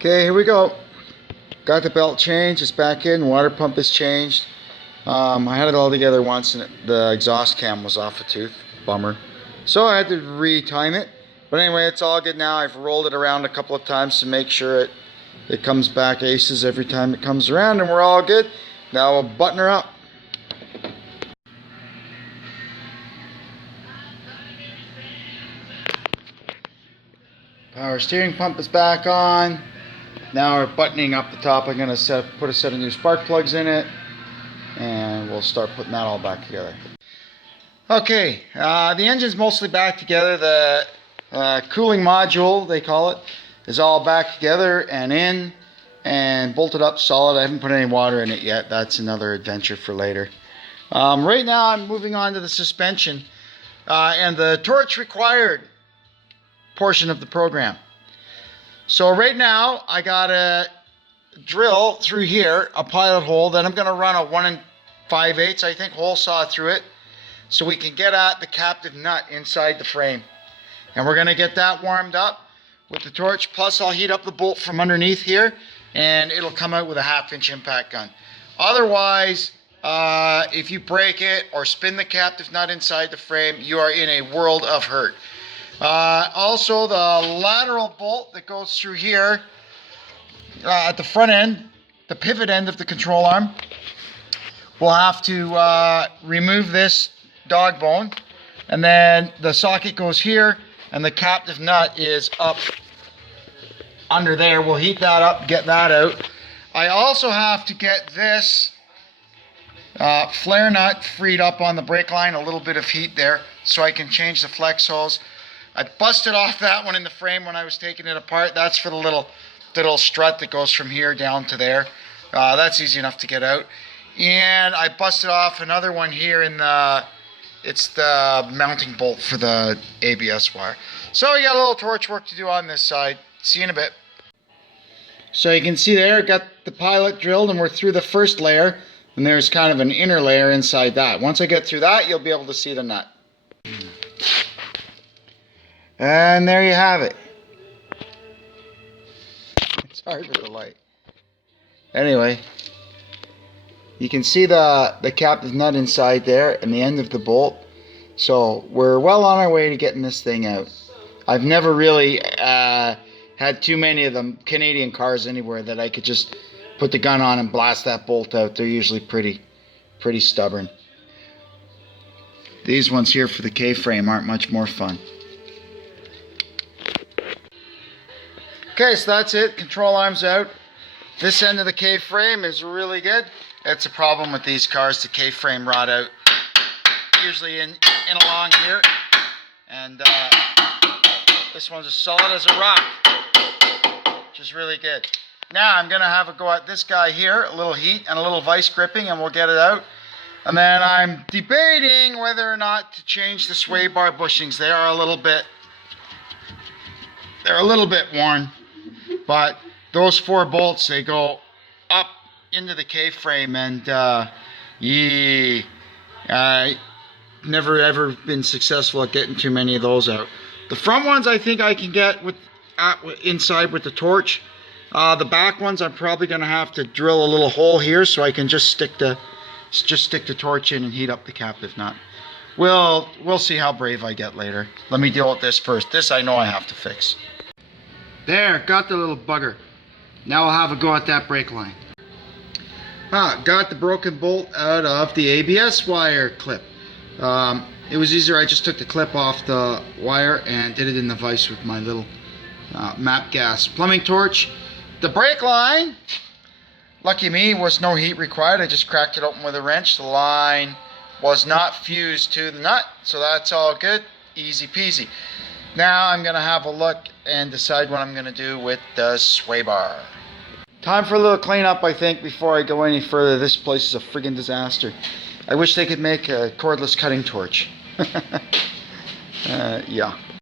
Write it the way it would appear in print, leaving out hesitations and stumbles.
Okay, here we go. Got the belt changed, it's back in, water pump is changed. I had it all together once and the exhaust cam was off a tooth. Bummer. So I had to re-time it. But anyway, it's all good now. I've rolled it around a couple of times to make sure it comes back aces every time it comes around, and we're all good. Now we'll button her up. Power steering pump is back on. Now we're buttoning up the top. I'm going to put a set of new spark plugs in it, and we'll start putting that all back together. Okay, the engine's mostly back together. The cooling module, they call it, is all back together and in and bolted up solid. I haven't put any water in it yet. That's another adventure for later. Right now I'm moving on to the suspension and the torch required portion of the program. So right now I got a drill through here, a pilot hole, then I'm going to run a 1 5/8 I think hole saw through it so we can get at the captive nut inside the frame. And we're going to get that warmed up with the torch, plus I'll heat up the bolt from underneath here and it'll come out with a 1/2 inch impact gun. Otherwise, if you break it or spin the captive nut inside the frame, you are in a world of hurt. Also, the lateral bolt that goes through here at the front end, the pivot end of the control arm, we'll have to remove this dog bone, and then the socket goes here and the captive nut is up under there. We'll heat that up, get that out. I also have to get this flare nut freed up on the brake line, a little bit of heat there, so I can change the flex hose. I busted off that one in the frame when I was taking it apart. That's for the little strut that goes from here down to there. That's easy enough to get out. And I busted off another one here in it's the mounting bolt for the ABS wire. So we got a little torch work to do on this side. See you in a bit. So you can see there, got the pilot drilled and we're through the first layer, and there's kind of an inner layer inside that. Once I get through that, you'll be able to see the nut. And there you have it. It's hard with the light. Anyway, you can see the captive nut inside there and the end of the bolt. So we're well on our way to getting this thing out. I've never really had too many of them Canadian cars anywhere that I could just put the gun on and blast that bolt out. They're usually pretty stubborn. These ones here for the K-frame aren't much more fun. Okay, so that's it. Control arm's out. This end of the K-frame is really good. That's a problem with these cars. The K-frame rot out usually in along here. And this one's as solid as a rock, which is really good. Now I'm going to have a go at this guy here, a little heat and a little vice gripping, and we'll get it out. And then I'm debating whether or not to change the sway bar bushings. They are a little bit worn. But those 4 bolts, they go up into the K-frame, and I never ever been successful at getting too many of those out. The front ones I think I can get inside with the torch. The back ones I'm probably going to have to drill a little hole here so I can just stick the torch in and heat up the captive nut. We'll see how brave I get later. Let me deal with this first. This I know I have to fix. There, got the little bugger. Now I'll have a go at that brake line. Got the broken bolt out of the ABS wire clip. It was easier, I just took the clip off the wire and did it in the vise with my little MAP gas plumbing torch. The brake line, lucky me, was no heat required. I just cracked it open with a wrench. The line was not fused to the nut, so that's all good. Easy peasy. Now I'm going to have a look and decide what I'm going to do with the sway bar. Time for a little cleanup, I think, before I go any further. This place is a friggin' disaster. I wish they could make a cordless cutting torch. Yeah.